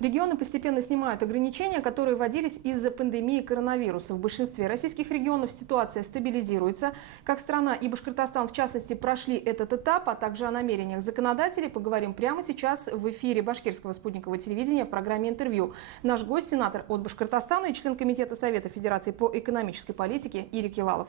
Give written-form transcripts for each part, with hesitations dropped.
Регионы постепенно снимают ограничения, которые вводились из-за пандемии коронавируса. В большинстве российских регионов ситуация стабилизируется. Как страна и Башкортостан, в частности, прошли этот этап, а также о намерениях законодателей поговорим прямо сейчас в эфире башкирского спутникового телевидения в программе «Интервью». Наш гость – сенатор от Башкортостана и член Комитета Совета Федерации по экономической политике Ирик Елалов.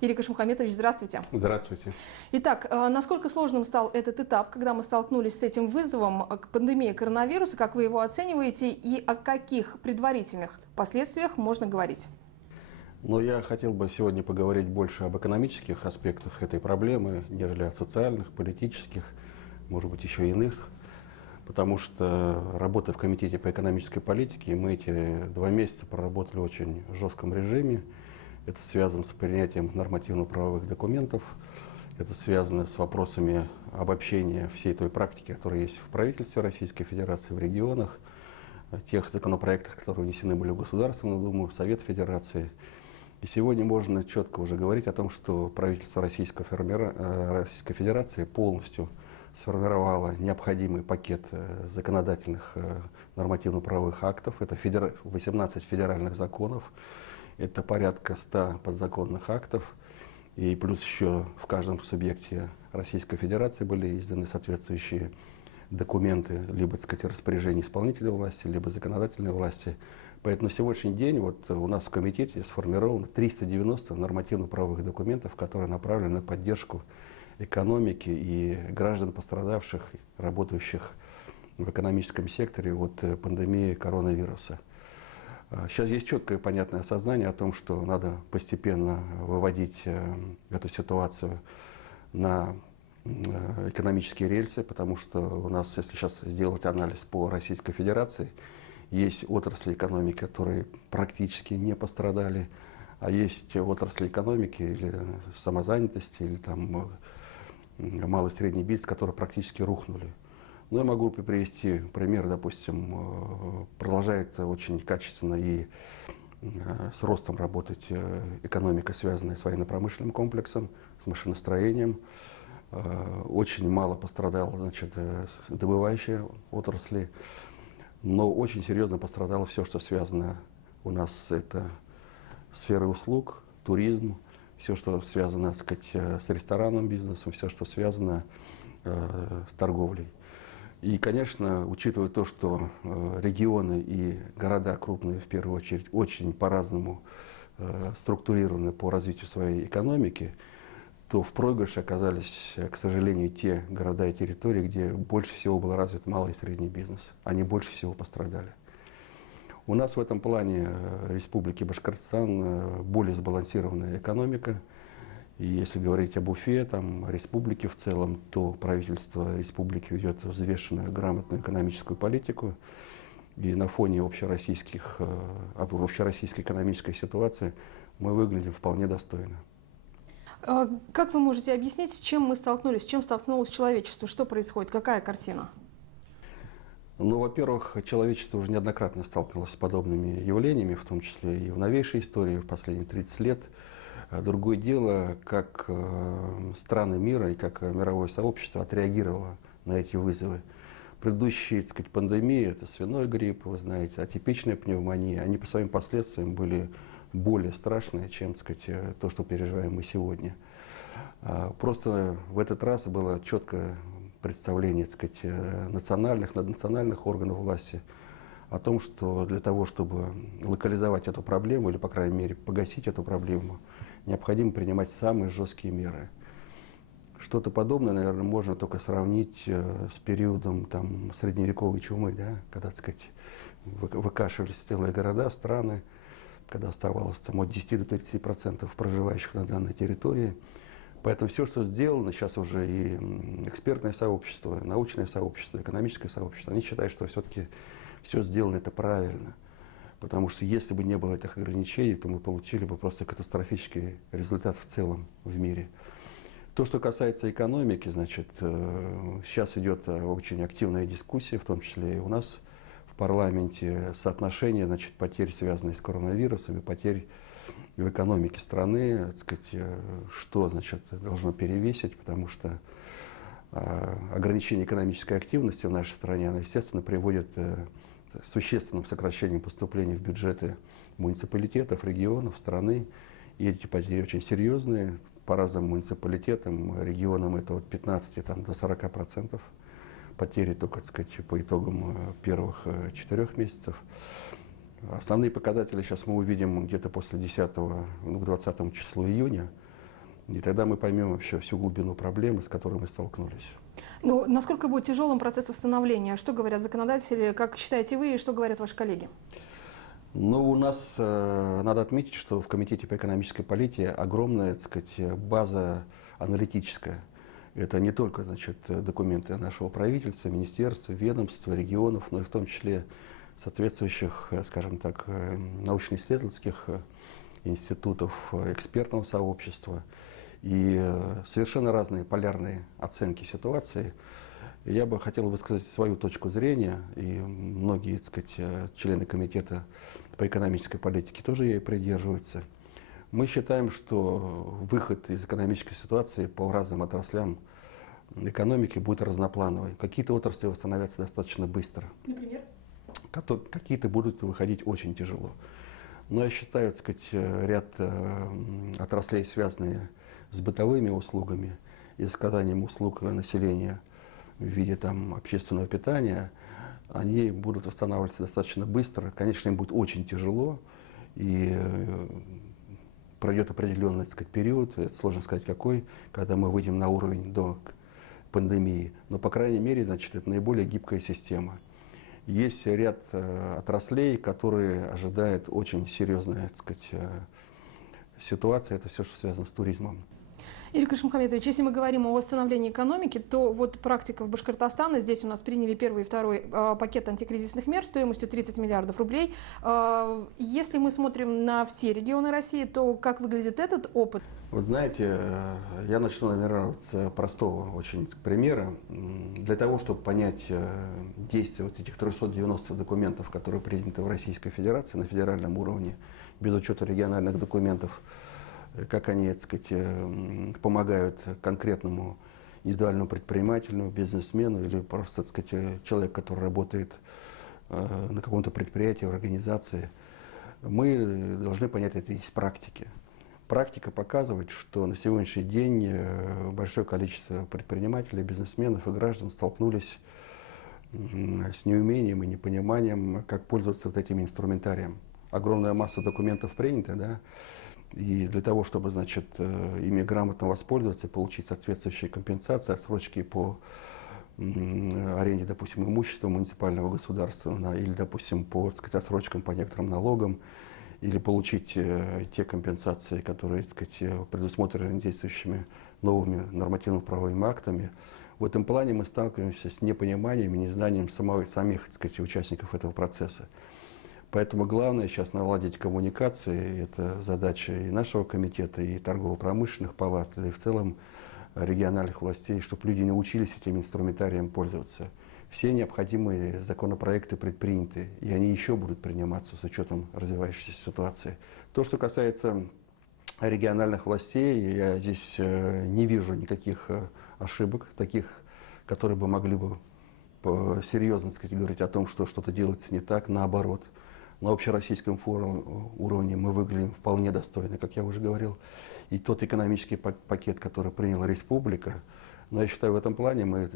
Ирик Ишмухаметович, здравствуйте. Здравствуйте. Итак, насколько сложным стал этот этап, когда мы столкнулись с этим вызовом к пандемии коронавируса, как вы его оцениваете и о каких предварительных последствиях можно говорить? Но я хотел бы сегодня поговорить больше об экономических аспектах этой проблемы, нежели о социальных, политических, может быть, еще иных. Потому что, работая в Комитете по экономической политике, мы эти 2 месяца проработали в очень жестком режиме. Это связано с принятием нормативно-правовых документов, это связано с вопросами обобщения всей той практики, которая есть в правительстве Российской Федерации, в регионах, тех законопроектов, которые внесены были в Государственную Думу, в Совет Федерации. И сегодня можно четко уже говорить о том, что правительство Российской Федерации полностью сформировало необходимый пакет законодательных нормативно-правовых актов. Это 18 федеральных законов, это порядка 100 подзаконных актов. И плюс еще в каждом субъекте Российской Федерации были изданы соответствующие документы, либо, так сказать, распоряжения исполнительной власти, либо законодательной власти. Поэтому на сегодняшний день вот у нас в комитете сформировано 390 нормативно-правовых документов, которые направлены на поддержку экономики и граждан, пострадавших, работающих в экономическом секторе от пандемии коронавируса. Сейчас есть четкое и понятное осознание о том, что надо постепенно выводить эту ситуацию на экономические рельсы, потому что у нас, если сейчас сделать анализ по Российской Федерации, есть отрасли экономики, которые практически не пострадали, а есть отрасли экономики или самозанятости, или там малый и средний бизнес, которые практически рухнули. Ну, я могу привести пример, допустим, продолжает очень качественно и с ростом работать экономика, связанная с военно-промышленным комплексом, с машиностроением. Очень мало пострадало, значит, добывающие отрасли, но очень серьезно пострадало все, что связано у нас, это сфера услуг, туризм, все, что связано, так сказать, с ресторанным бизнесом, все, что связано с торговлей. И, конечно, учитывая то, что регионы и города крупные, в первую очередь, очень по-разному структурированы по развитию своей экономики, то в проигрыше оказались, к сожалению, те города и территории, где больше всего был развит малый и средний бизнес. Они больше всего пострадали. У нас в этом плане Республики Башкортостан более сбалансированная экономика. И если говорить об Уфе, там, республике в целом, то правительство республики ведет взвешенную, грамотную экономическую политику. И на фоне общероссийской экономической ситуации мы выглядим вполне достойно. Как вы можете объяснить, с чем мы столкнулись, с чем столкнулось человечество, что происходит, какая картина? Ну, во-первых, человечество уже неоднократно сталкивалось с подобными явлениями, в том числе и в новейшей истории, в последние 30 лет. Другое дело, как страны мира и как мировое сообщество отреагировало на эти вызовы. Предыдущие, так сказать, пандемии, это свиной грипп, вы знаете, атипичная пневмония, они по своим последствиям были более страшные, чем, так сказать, то, что переживаем мы сегодня. Просто в этот раз было четкое представление, так сказать, наднациональных органов власти о том, что для того, чтобы локализовать эту проблему, или, по крайней мере, погасить эту проблему, необходимо принимать самые жесткие меры. Что-то подобное, наверное, можно только сравнить с периодом там, средневековой чумы, да, когда, так сказать, выкашивались целые города, страны, когда оставалось там, от 10 до 30% проживающих на данной территории. Поэтому все, что сделано, сейчас уже и экспертное сообщество, научное сообщество, экономическое сообщество, они считают, что все-таки все сделано это правильно. Потому что если бы не было этих ограничений, то мы получили бы просто катастрофический результат в целом в мире. То, что касается экономики, значит, сейчас идет очень активная дискуссия, в том числе и у нас в парламенте, соотношение, значит, потерь, связанных с коронавирусом, и потерь в экономике страны, так сказать, что, значит, должно перевесить, потому что ограничение экономической активности в нашей стране, оно, естественно, приводит существенным сокращением поступлений в бюджеты муниципалитетов, регионов, страны. И эти потери очень серьезные. По разным муниципалитетам, регионам это от 15 до 40% потери только, так сказать, по итогам первых 4 месяцев. Основные показатели сейчас мы увидим где-то после 10 к 20 числу июня. И тогда мы поймем вообще всю глубину проблемы, с которой мы столкнулись. Ну, насколько будет тяжелым процесс восстановления? Что говорят законодатели? Как считаете вы и что говорят ваши коллеги? Ну, у нас, надо отметить, что в Комитете по экономической политике огромная, так сказать, база аналитическая. Это не только, значит, документы нашего правительства, министерства, ведомств, регионов, но и в том числе соответствующих, скажем так, научно-исследовательских институтов, экспертного сообщества. И совершенно разные полярные оценки ситуации. Я бы хотел высказать свою точку зрения, и многие, так сказать, члены Комитета по экономической политике тоже ей придерживаются. Мы считаем, что выход из экономической ситуации по разным отраслям экономики будет разноплановый. Какие-то отрасли восстановятся достаточно быстро. Например? Какие-то будут выходить очень тяжело. Но я считаю, так сказать, ряд отраслей, связанные с бытовыми услугами и с оказанием услуг населения в виде общественного питания, они будут восстанавливаться достаточно быстро. Конечно, им будет очень тяжело, и пройдет определенный, так сказать, период, это сложно сказать какой, когда мы выйдем на уровень до пандемии. Но, по крайней мере, значит, это наиболее гибкая система. Есть ряд отраслей, которые ожидают очень серьезная, так сказать, ситуация. Это все, что связано с туризмом. Юрий Кашмухаметович, если мы говорим о восстановлении экономики, то вот практика в Башкортостане, здесь у нас приняли первый и второй пакет антикризисных мер стоимостью 30 миллиардов рублей. Если мы смотрим на все регионы России, то как выглядит этот опыт? Вот знаете, я начну, наверное, с простого очень примера. Для того, чтобы понять действие вот этих 390 документов, которые приняты в Российской Федерации на федеральном уровне, без учета региональных документов, как они, так сказать, помогают конкретному индивидуальному предпринимателю, бизнесмену или просто, так сказать, человеку, который работает на каком-то предприятии, в организации, мы должны понять это из практики. Практика показывает, что на сегодняшний день большое количество предпринимателей, бизнесменов и граждан столкнулись с неумением и непониманием, как пользоваться вот этим инструментарием. Огромная масса документов принята, да, и для того, чтобы, значит, ими грамотно воспользоваться, получить соответствующие компенсации, отсрочки по аренде, допустим, имущества муниципального государства, или, допустим, по, так сказать, отсрочкам по некоторым налогам, или получить те компенсации, которые, так сказать, предусмотрены действующими новыми нормативно-правовыми актами. В этом плане мы сталкиваемся с непониманием и незнанием самих, так сказать, участников этого процесса. Поэтому главное сейчас наладить коммуникации. Это задача и нашего комитета, и торгово-промышленных палат, и в целом региональных властей, чтобы люди научились этим инструментарием пользоваться. Все необходимые законопроекты предприняты, и они еще будут приниматься с учетом развивающейся ситуации. То, что касается региональных властей, я здесь не вижу никаких ошибок, таких, которые бы могли бы серьезно, так сказать, говорить о том, что что-то делается не так, наоборот. На общероссийском уровне мы выглядим вполне достойно, как я уже говорил. И тот экономический пакет, который приняла республика, но я считаю, в этом плане мы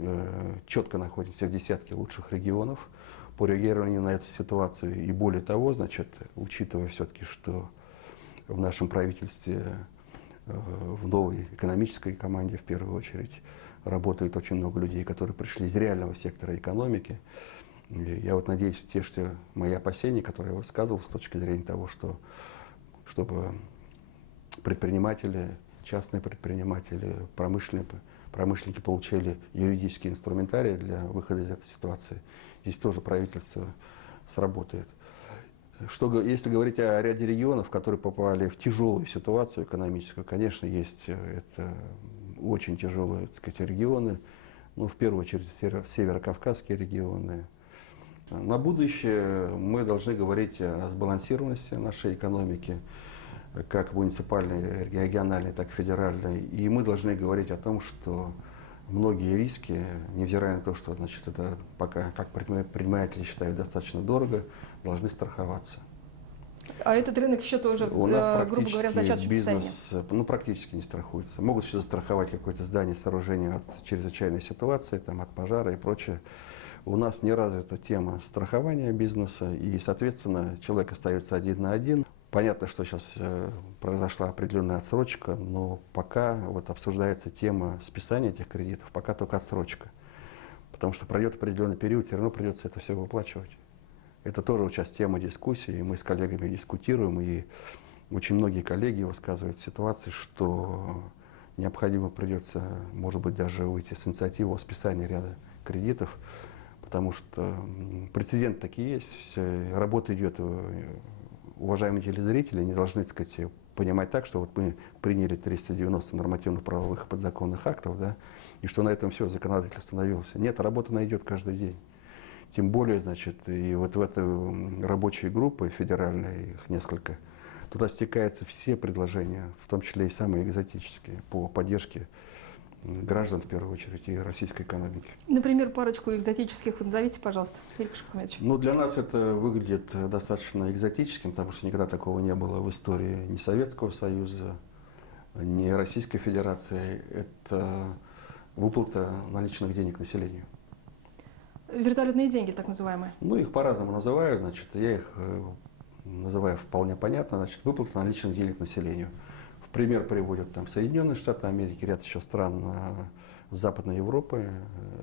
четко находимся в десятке лучших регионов по реагированию на эту ситуацию. И более того, значит, учитывая все-таки, что в нашем правительстве, в новой экономической команде в первую очередь, работает очень много людей, которые пришли из реального сектора экономики. И я вот надеюсь, что мои опасения, которые я высказывал с точки зрения того, что чтобы предприниматели, частные предприниматели, промышленники получили юридический инструментарий для выхода из этой ситуации. Здесь тоже правительство сработает. Если говорить о ряде регионов, которые попали в тяжелую ситуацию экономическую, конечно, есть это очень тяжелые, так сказать, регионы. Ну, в первую очередь, северокавказские регионы. На будущее мы должны говорить о сбалансированности нашей экономики, как муниципальной, региональной, так и федеральной. И мы должны говорить о том, что многие риски, невзирая на то, что значит, это пока, как предприниматели считают, достаточно дорого, должны страховаться. А этот рынок еще тоже, У нас грубо говоря, в зачаточном состоянии. бизнес практически не страхуется. Могут еще застраховать какое-то здание, сооружение от чрезвычайной ситуации, там, от пожара и прочее. У нас не развита тема страхования бизнеса, и, соответственно, человек остается один на один. Понятно, что сейчас произошла определенная отсрочка, но пока вот обсуждается тема списания этих кредитов, пока только отсрочка. Потому что пройдет определенный период, все равно придется это все выплачивать. Это тоже часть темы дискуссии, мы с коллегами дискутируем, и очень многие коллеги высказывают ситуации, что необходимо придется, может быть, даже выйти с инициативой о списании ряда кредитов, потому что прецеденты такие есть, работа идет, уважаемые телезрители не должны, так сказать, понимать так, что вот мы приняли 390 нормативно-правовых подзаконных актов, да, и что на этом все, законодатель остановился. Нет, работа она идет каждый день. Тем более, значит, и вот в эту рабочие группы федеральные, их несколько, туда стекаются все предложения, в том числе и самые экзотические, по поддержке граждан, в первую очередь, и российской экономики. Например, парочку экзотических назовите, пожалуйста, Игорь Шапкамедович. Ну, для нас это выглядит достаточно экзотическим, потому что никогда такого не было в истории ни Советского Союза, ни Российской Федерации. Это выплата наличных денег населению. Вертолетные деньги, так называемые. Ну, их по-разному называют, значит, я их называю вполне понятно, значит, выплата наличных денег населению. В пример приводят там Соединенные Штаты Америки, ряд еще стран Западной Европы,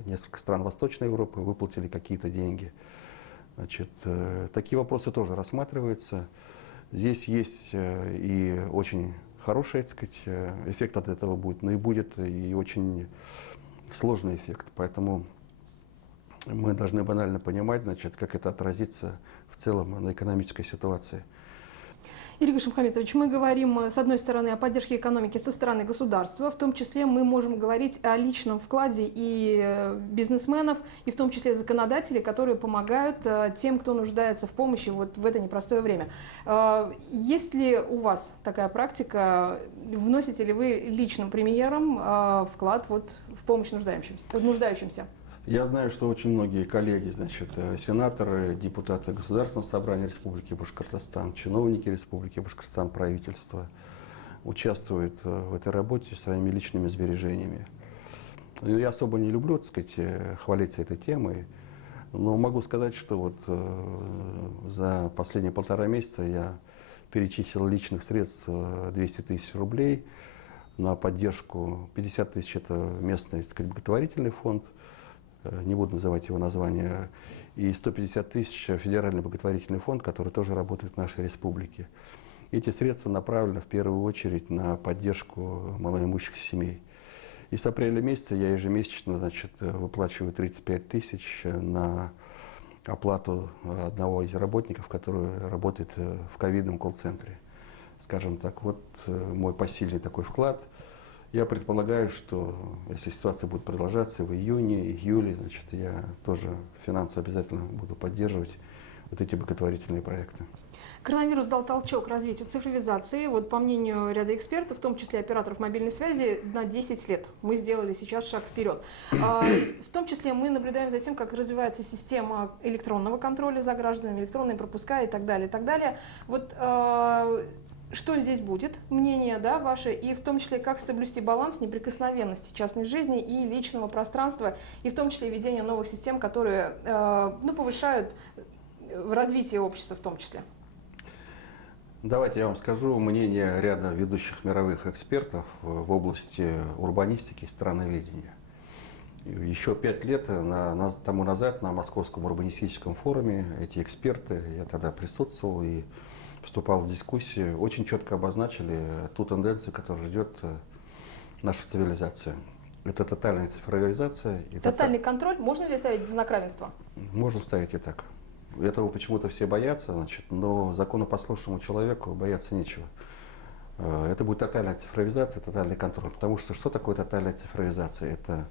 несколько стран Восточной Европы выплатили какие-то деньги. Значит, такие вопросы тоже рассматриваются. Здесь есть и очень хороший, так сказать, эффект от этого будет, но и будет и очень сложный эффект. Поэтому мы должны банально понимать, значит, как это отразится в целом на экономической ситуации. Игорь Шапкамедович, мы говорим, с одной стороны, о поддержке экономики со стороны государства, в том числе мы можем говорить о личном вкладе и бизнесменов, и в том числе законодателей, которые помогают тем, кто нуждается в помощи вот в это непростое время. Есть ли у вас такая практика? Вносите ли вы личным примером вклад вот в помощь нуждающимся? Я знаю, что очень многие коллеги, значит, сенаторы, депутаты Государственного собрания Республики Башкортостан, чиновники Республики Башкортостан, правительство участвуют в этой работе своими личными сбережениями. Я особо не люблю, так сказать, хвалиться этой темой, но могу сказать, что вот за последние 1,5 месяца я перечислил личных средств 200 тысяч рублей на поддержку. 50 тысяч – это местный, так сказать, благотворительный фонд, не буду называть его название, и 150 тысяч федеральный благотворительный фонд, который тоже работает в нашей республике. Эти средства направлены в первую очередь на поддержку малоимущих семей. И с апреля месяца я ежемесячно, значит, выплачиваю 35 тысяч на оплату одного из работников, который работает в ковидном колл-центре. Скажем так, вот мой посильный такой вклад. Я предполагаю, что если ситуация будет продолжаться в июне, июле, значит, я тоже финансово обязательно буду поддерживать вот эти благотворительные проекты. Коронавирус дал толчок развитию цифровизации. Вот по мнению ряда экспертов, в том числе операторов мобильной связи, на 10 лет мы сделали сейчас шаг вперед. В том числе мы наблюдаем за тем, как развивается система электронного контроля за гражданами, электронные пропуска и так далее, и так далее. Вот что здесь будет, мнение, да, ваше, и в том числе, как соблюсти баланс неприкосновенности частной жизни и личного пространства, и в том числе введение новых систем, которые повышают развитие общества в том числе. Давайте я вам скажу мнение ряда ведущих мировых экспертов в области урбанистики и страноведения. Еще 5 лет тому назад на Московском урбанистическом форуме эти эксперты, я тогда присутствовал и вступал в дискуссию, очень четко обозначили ту тенденцию, которая ждет нашу цивилизацию. Это тотальная цифровизация. Тотальный контроль. Можно ли ставить знак равенства? Можно ставить и так. Этого почему-то все боятся, значит, но законопослушному человеку бояться нечего. Это будет тотальная цифровизация, тотальный контроль. Потому что такое тотальная цифровизация? Это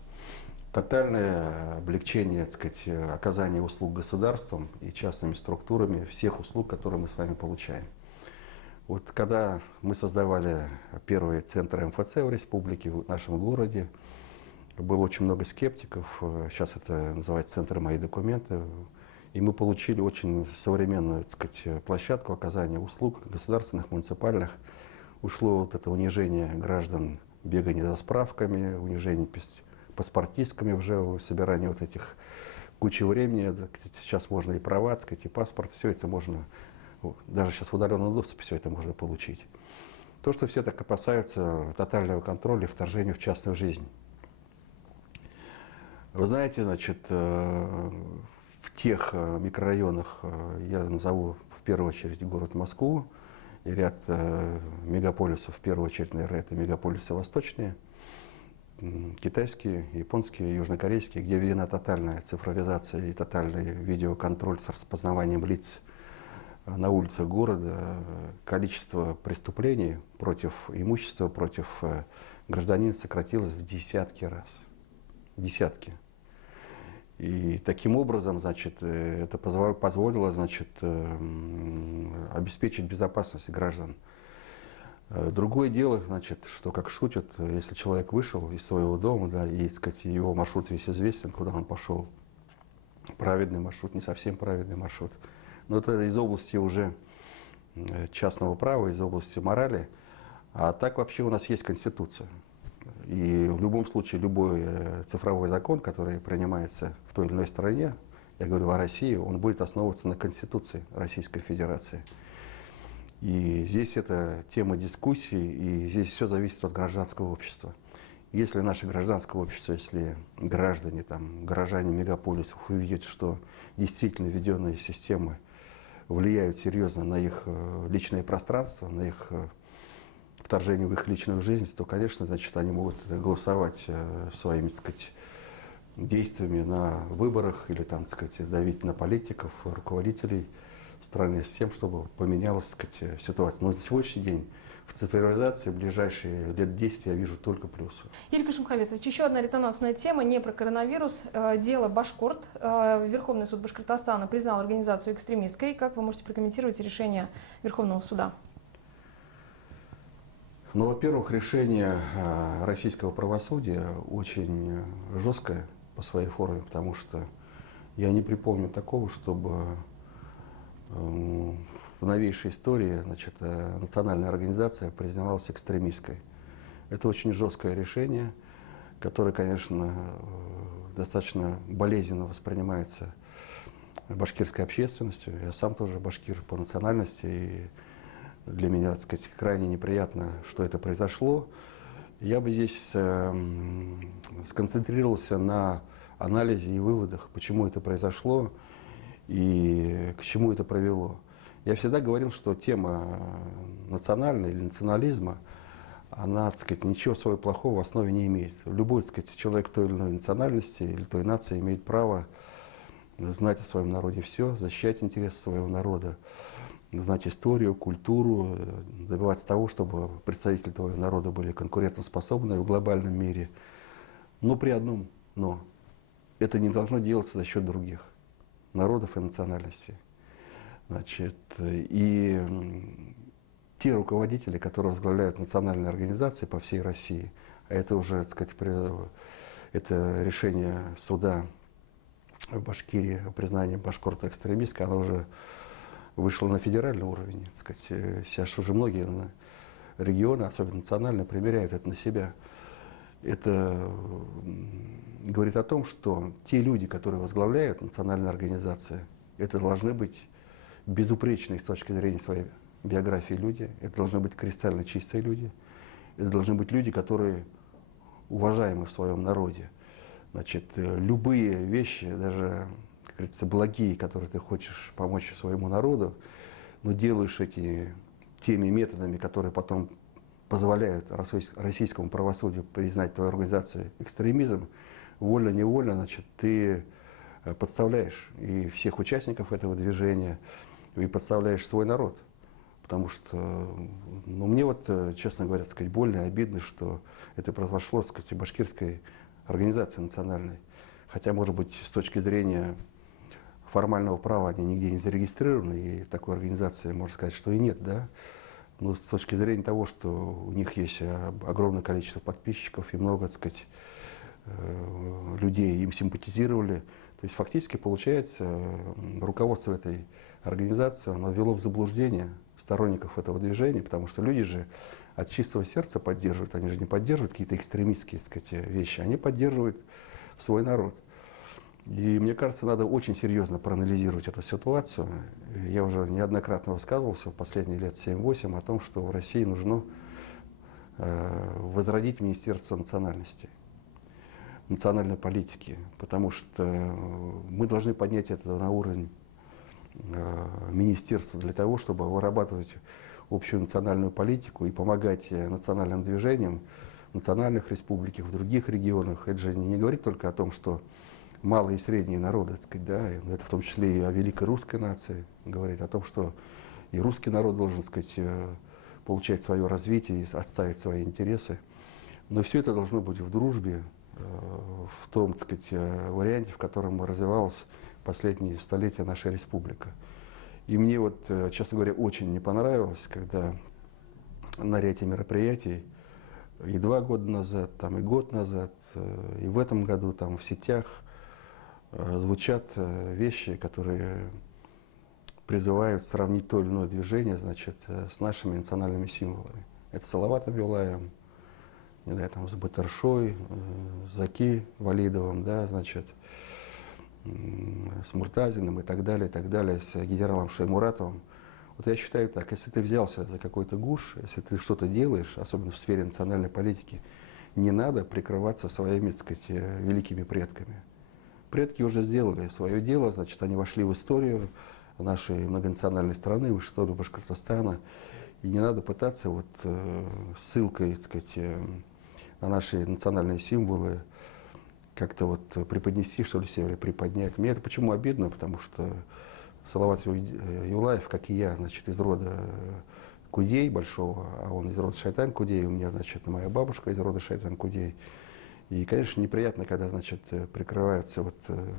тотальное облегчение, так сказать, оказания услуг государством и частными структурами всех услуг, которые мы с вами получаем. Вот когда мы создавали первые центры МФЦ в республике, в нашем городе, было очень много скептиков. Сейчас это называется «Центр мои документы». И мы получили очень современную, так сказать, площадку оказания услуг государственных, муниципальных. Ушло вот это унижение граждан, бегание за справками, унижение паспортистками уже, собирание вот этих кучи времени. Сейчас можно и права, так сказать, и паспорт, все это можно, даже сейчас в удаленном доступе все это можно получить. То, что все так опасаются тотального контроля и вторжения в частную жизнь. Вы знаете, значит, в тех микрорайонах, я назову в первую очередь город Москву и ряд мегаполисов, в первую очередь, наверное, это мегаполисы восточные, китайские, японские, южнокорейские, где введена тотальная цифровизация и тотальный видеоконтроль с распознаванием лиц на улицах города, количество преступлений против имущества, против гражданина сократилось в десятки раз. Десятки. И таким образом, значит, это позволило, значит, обеспечить безопасность граждан. Другое дело, значит, что, как шутят, если человек вышел из своего дома, да, и, так сказать, его маршрут весь известен, куда он пошел, праведный маршрут, не совсем праведный маршрут, но это из области уже частного права, из области морали. А так вообще у нас есть Конституция. И в любом случае любой цифровой закон, который принимается в той или иной стране, я говорю о России, он будет основываться на Конституции Российской Федерации. И здесь это тема дискуссий, и здесь все зависит от гражданского общества. Если наше гражданское общество, если граждане, там, горожане мегаполисов увидят, что действительно введенные системы влияют серьезно на их личное пространство, на их вторжение в их личную жизнь, то, конечно, значит, они могут голосовать своими, так сказать, действиями на выборах или, там, так сказать, давить на политиков, руководителей страны с тем, чтобы поменялась, так сказать, ситуация. Но на сегодняшний день в цифровизации в ближайшие лет 10 я вижу только плюсы. Юрий Кашимхаметович, еще одна резонансная тема, не про коронавирус. Дело Башкорт. Верховный суд Башкортостана признал организацию экстремистской. Как вы можете прокомментировать решение Верховного суда? Ну, во-первых, решение российского правосудия очень жесткое по своей форме, потому что я не припомню такого, чтобы в новейшей истории, значит, национальная организация признавалась экстремистской. Это очень жесткое решение, которое, конечно, достаточно болезненно воспринимается башкирской общественностью. Я сам тоже башкир по национальности, и для меня, так сказать, крайне неприятно, что это произошло. Я бы здесь сконцентрировался на анализе и выводах, почему это произошло и к чему это привело. Я всегда говорил, что тема национальной или национализма, она, так сказать, ничего своего плохого в основе не имеет. Любой, так сказать, человек той или иной национальности или той нации имеет право знать о своем народе все, защищать интересы своего народа, знать историю, культуру, добиваться того, чтобы представители твоего народа были конкурентоспособны в глобальном мире. Но при одном «но». Это не должно делаться за счет других народов и национальностей. Значит, и те руководители, которые возглавляют национальные организации по всей России, а это уже, так сказать, это решение суда в Башкирии о признании Башкорта экстремистской, оно уже вышло на федеральный уровень. Так сказать. Сейчас уже многие регионы, особенно национальные, примеряют это на себя. Это говорит о том, что те люди, которые возглавляют национальные организации, это должны быть безупречные с точки зрения своей биографии люди, это должны быть кристально чистые люди, это должны быть люди, которые уважаемы в своем народе. Значит, любые вещи, даже, как говорится, благие, которые ты хочешь помочь своему народу, но делаешь эти теми методами, которые потом позволяют российскому правосудию признать твою организацию экстремизм, вольно-невольно, значит, ты подставляешь и всех участников этого движения, и подставляешь свой народ. Потому что, ну, мне вот, честно говоря, так сказать, больно и обидно, что это произошло, так сказать, в башкирской организации национальной. Хотя, может быть, с точки зрения формального права они нигде не зарегистрированы, и такой организации, можно сказать, что и нет, да. Но с точки зрения того, что у них есть огромное количество подписчиков и много, так сказать, людей им симпатизировали. То есть фактически, получается, руководство этой организации оно ввело в заблуждение сторонников этого движения, потому что люди же от чистого сердца поддерживают, они же не поддерживают какие-то экстремистские, так сказать, вещи, они поддерживают свой народ. И мне кажется, надо очень серьезно проанализировать эту ситуацию. Я уже неоднократно высказывался в последние лет 7-8 о том, что в России нужно возродить Министерство национальностей, национальной политики, потому что мы должны поднять это на уровень министерства для того, чтобы вырабатывать общую национальную политику и помогать национальным движениям в национальных республиках, в других регионах. Это же не говорит только о том, что малые и средние народы, так сказать, да, это в том числе и о великой русской нации, говорит о том, что и русский народ должен, так сказать, получать свое развитие и отстаивать свои интересы. Но все это должно быть в дружбе, в том, так сказать, варианте, в котором развивалась последние столетия наша республика. И мне вот, честно говоря, очень не понравилось, когда на ряде мероприятий и 2 года назад, там, и год назад, и в этом году там, в сетях звучат вещи, которые призывают сравнить то или иное движение, значит, с нашими национальными символами. Это с Салаватом Юлаевым, не знаю, там, с Батыршой, Заки Валидовым, да, значит, с Муртазиным и так далее, с генералом Шаймуратовым. Вот я считаю так, если ты взялся за какой-то гуш, если ты что-то делаешь, особенно в сфере национальной политики, не надо прикрываться своими, так сказать, великими предками. Предки уже сделали свое дело, значит, они вошли в историю нашей многонациональной страны, в историю Башкортостана. И не надо пытаться вот ссылкой, так сказать, на наши национальные символы как-то вот преподнести, что ли, себя, или приподнять. Мне это почему обидно, потому что Салават Юлаев, как и я, значит, из рода Кудей большого, а он из рода Шайтан Кудей, у меня, значит, моя бабушка из рода Шайтан Кудей. И, конечно, неприятно, когда, значит, прикрываются вот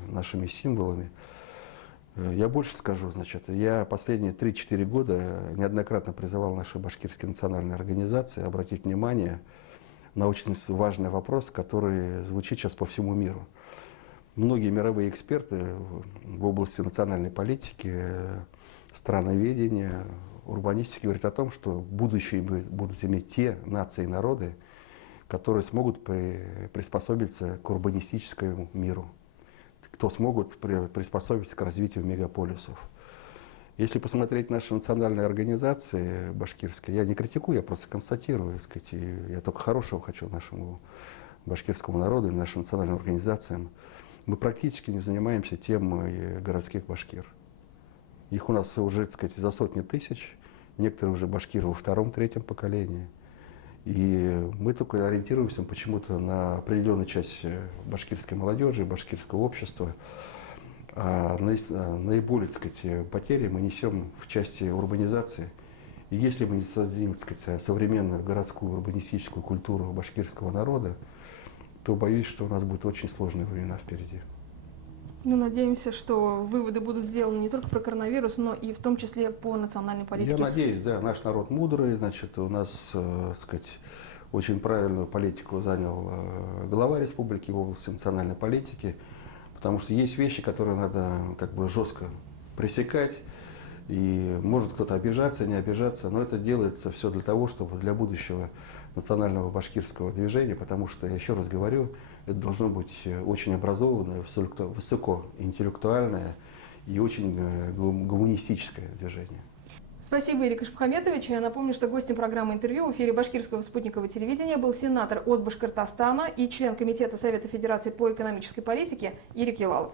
нашими символами. Я больше скажу, значит, я последние 3-4 года неоднократно призывал наши башкирские национальные организации обратить внимание на очень важный вопрос, который звучит сейчас по всему миру. Многие мировые эксперты в области национальной политики, страноведения, урбанистики говорят о том, что будущее будут иметь те нации и народы, которые смогут приспособиться к урбанистическому миру, кто смогут приспособиться к развитию мегаполисов. Если посмотреть наши национальные организации башкирские, я не критикую, я просто констатирую, так сказать, и я только хорошего хочу нашему башкирскому народу и нашим национальным организациям. Мы практически не занимаемся темой городских башкир. Их у нас уже, так сказать, за сотни тысяч, некоторые уже башкиры во 2-3 поколении. И мы только ориентируемся почему-то на определенную часть башкирской молодежи, башкирского общества. А наиболее, так сказать, потери мы несем в части урбанизации. И если мы не создадим, так сказать, современную городскую урбанистическую культуру башкирского народа, то боюсь, что у нас будут очень сложные времена впереди. Мы надеемся, что выводы будут сделаны не только про коронавирус, но и в том числе по национальной политике. Я надеюсь, да, наш народ мудрый, значит, у нас, так сказать, очень правильную политику занял глава республики в области национальной политики, потому что есть вещи, которые надо как бы жестко пресекать, и может кто-то обижаться, не обижаться, но это делается все для того, чтобы для будущего национального башкирского движения, потому что, я еще раз говорю, это должно быть очень образованное, высокоинтеллектуальное и очень гуманистическое движение. Спасибо, Ирик Ишмухаметович. Я напомню, что гостем программы «Интервью» в эфире Башкирского спутникового телевидения был сенатор от Башкортостана и член Комитета Совета Федерации по экономической политике Ирик Елалов.